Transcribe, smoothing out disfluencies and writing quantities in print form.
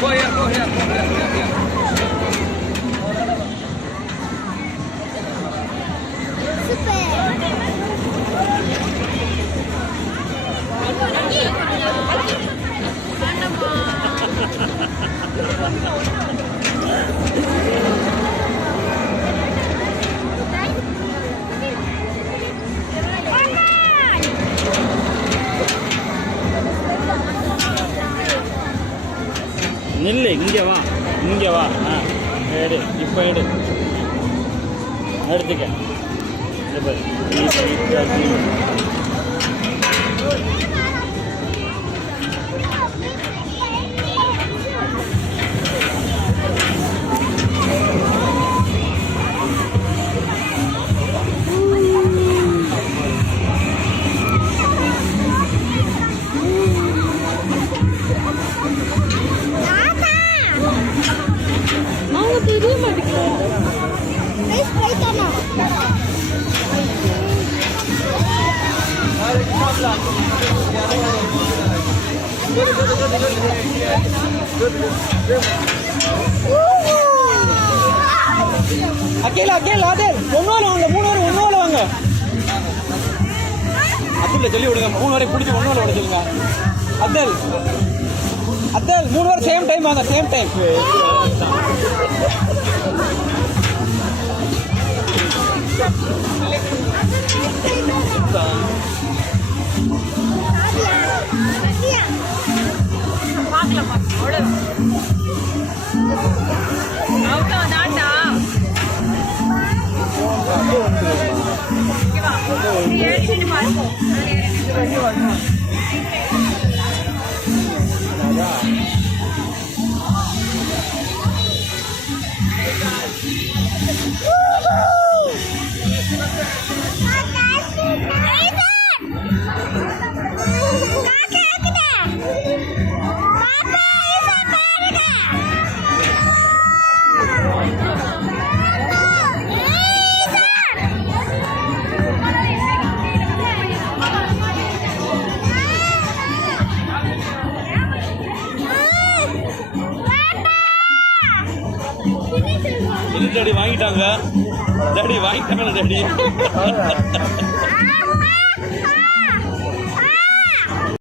Go here, go here, go here, here. நில்லு, இங்கே வா, இங்கே வா. எடு, இப்போ எடு, எடுத்துக்க. அக்கேல அதே ஒன்னோல வாங்க, 3 வரை ஒன்னோல வாங்க. அப்துல்ல சொல்லி விடுங்க, 3 வரை பிடிச்சி ஒன்னோல விட சொல்லுங்க. அப்துல் 3 வரை சேம் டைம் வாங்க, சேம் டைம். டாடி வாங்கிட்டாங்க, டாடி வாங்கிட்டாங்க டாடி.